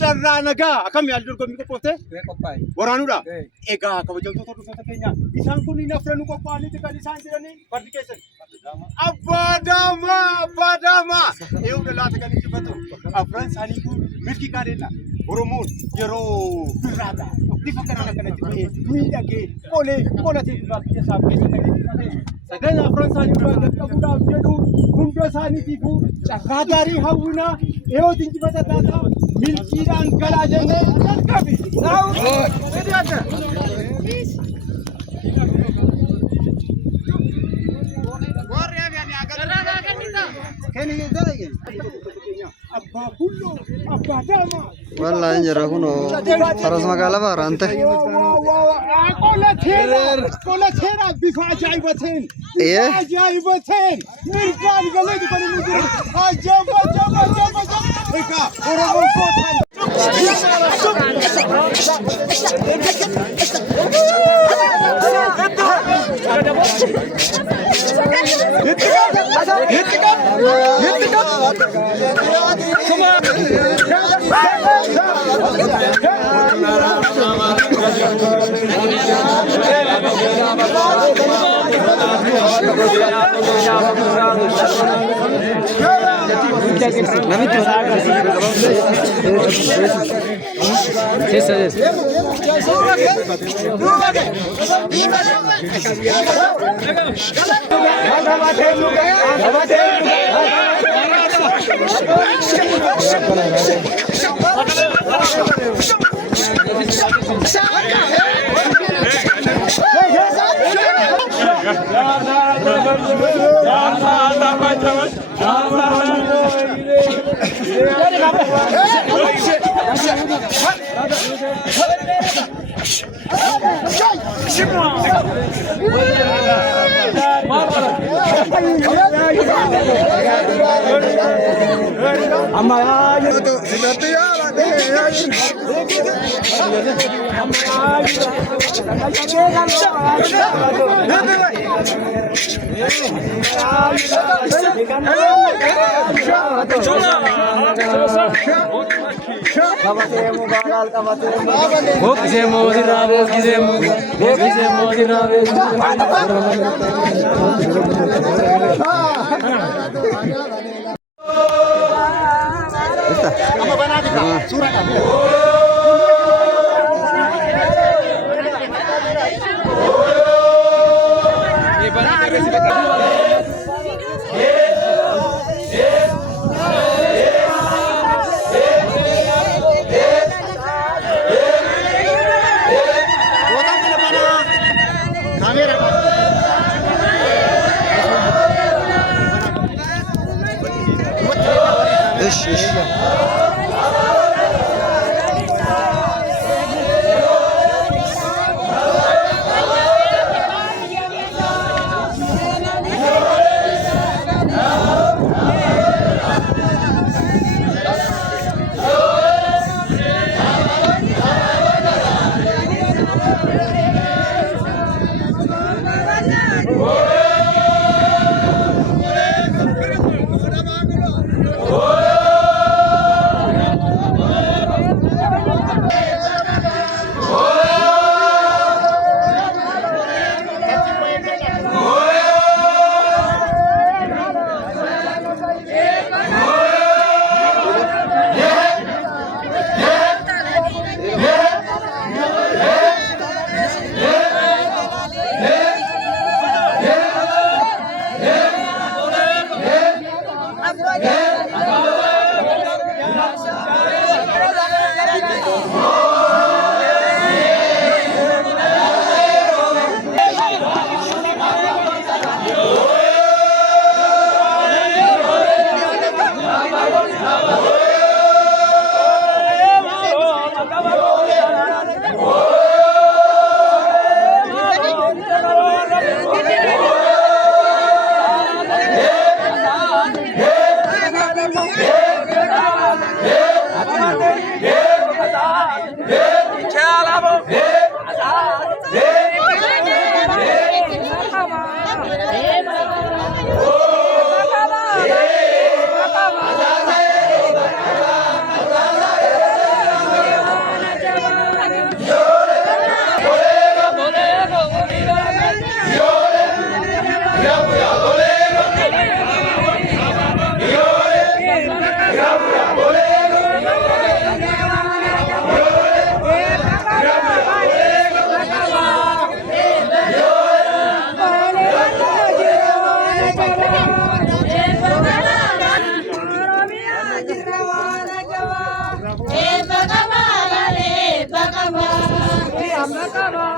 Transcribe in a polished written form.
Carraa nagaa akkam yaal dorgommii qophoofte? Waraanuudha? Egaa kabajamtoota dhuftoota keenya isaan kun hin afran qophaa'anii kan isaan jiranii fardi keessan. Abbaa Daamaa! Eeyyuu laata kan injifatu. Afran isaanii kun milkii gaariidha. Oromoon yeroo birraadha. Bifa kanaan akkanatti ta'ee miidhagee qolatee biraa biyya isaa keessatti kan injifate. Sagan afran isaanii baay'ee qabuudhaaf jedhu hunda isaaniitiifuu carraa gaarii hawwinaa yoo injifata taata milkiidhaan galaa jennee jalqabe. Wallah injera kuno saras magala barante. Qolatera bifa ajaa'ibateen. Ajaa'ibateen. Mirgaan galee kan inni jiru. Ajaa'iba. Egaa Oromoon kootaan. Bhagavad